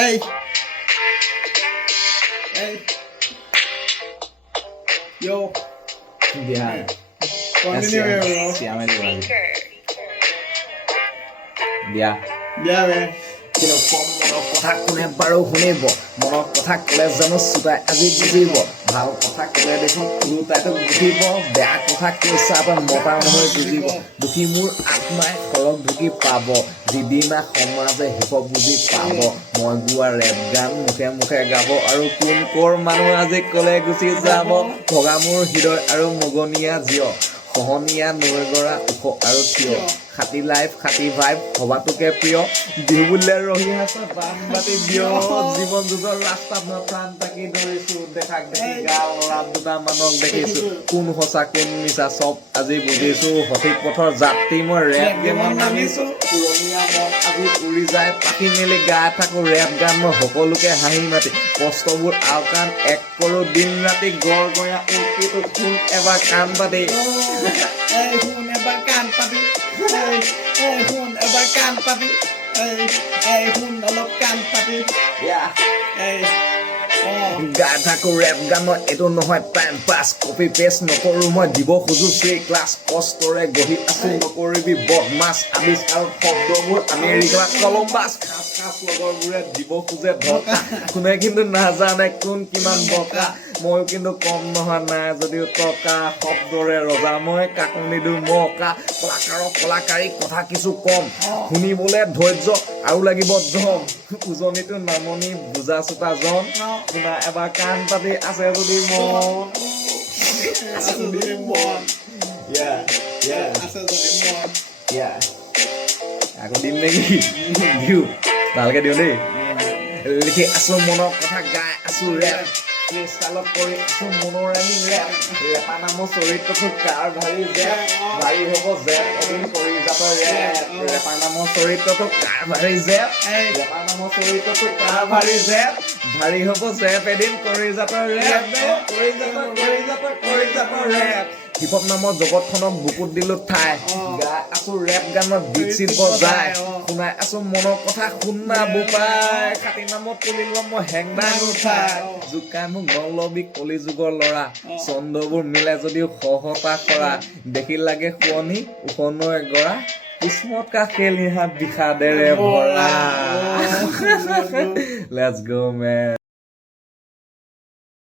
Hey. Hey. Yo. Yeah. Continue, bro. Siamel lagi. Dia. Yeah, man. কিন্তু কম মনৰ কথা কোনে বাৰু শুনিব মনৰ কথা ক'লে জানো চোতাই আজি বুজিব ভাল কথা ক'লে দেখোন ওলোটাইতো বুজিব বেয়া কথা কৈছা তই মতা নহয় বুজিব দুখী মোৰ আত্মাই সৰগ ঢুকি পাব যিদিনা সমাজে হিপ বুজি পাব মই গোৱা ৰেপ গান মুখে মুখে গাব আৰু কোন ক'ৰ মানুহ আজি ক'লে গুচি যাব ভগা মোৰ হৃদয় আৰু মগনীয়া জীয় সহনীয়া নৈ গৰা ওখ আৰু থিয় খাটি লাইফ খাটি ভাইব সবাতোকে প্ৰিয় বিহু বুলিলে ৰহি হাছত বানবাতি দিয় জীৱন যুঁজৰ ৰাস্তাত মই প্ৰাণ তাকি ধৰিছো দেখাক দেখি গাঁও ল'ৰা দুটামানক দেখিছো কোন সঁচা কোন মিছা চব আজি বুজিছো সঠিক পথৰ যাত্ৰী মই ৰেপ গেমত নামিছো পুৰণীয়া মন আজি উৰি যায় পাখি মেলি গাই থাকো ৰেপ গান মই সকলোকে হাঁহি মাতি কষ্টবোৰ আওকাণ এক কৰো দিন ৰাতি গড় গঞা উঠিতো শুন এবাৰ কাণ পাতি Hey, hun ebar kan papi. Hey, hun ebar kan papi. Hey, hun olop kan papi. Hey. গাই থাকো ৰেপ গানৰ এইটো নহয় টাইম পাছ কপি পেষ্ট নকৰো মই দিব খোজো ফ্ৰী ক্লাছ কষ্টৰে গঢ়ি আছো নকৰিবি বদমাছ আৱিষ্কাৰ শব্দবোৰ আমেৰিকা কলম্বাছ খাচ খাচ লগৰবোৰে দিব খোজে ধকা কোনে কিন্তু নাজানে কোন কিমান বকা ময়ো কিন্তু কম নহয় নাই যদিও টকা শব্দৰে ৰজা মই কাকো নিদো মকা কলাকাৰৰ কলাকাৰী কথা কিছু কম শুনিবলে ধৈৰ্য আৰু লাগিব জম উজনিটো নামনি বুজা চোতা জন শুনা এবাৰ কাণ পাতি আছে যদি মন Asa jadi mon. Asa jadi mon. আকৌ দিম নেকি দিওঁ ভালকে দিওঁ দেই লিখি আছো মনৰ কথা গাই আছো ৰেপ ষ্টাইলত কৰি আছো মনোৰামী ৰেপ ৰেপা নামৰ চৰিত্ৰটো কাৰ ভাৰী জেপ ভাৰী হ'ব জেপ এদিন কৰি যাব ৰেপ ৰেপা নামৰ চৰিত্ৰটো কাৰ ভাৰী জেপ ৰেপা নামৰ চৰিত্ৰটো কাৰ ভাৰী জেপ ভাৰী হ'ব জেপ এদিন কৰি যাব ৰেপ কৰি যাব ৰেপ হিপহপ নামৰ জগতখনক বুকুত দিলো ঠাই গাই আছো ৰেপ গানত বিট চিট বজাই শুনাই আছো মনৰ কথা শুনা বোপাই খাটি নামত তুলি ল'ম মই হেংদাং উঠাই জোকাই মোক নলবি কলি যুগৰ ল'ৰা চন্দ্ৰবোৰ মিলে যদিও সহতা কৰা দেখি লাগে শুৱনি উখনৈ গৰা কিসমত কা খেলি হাত বিষাদেৰে ভৰা লেটছ গো মেন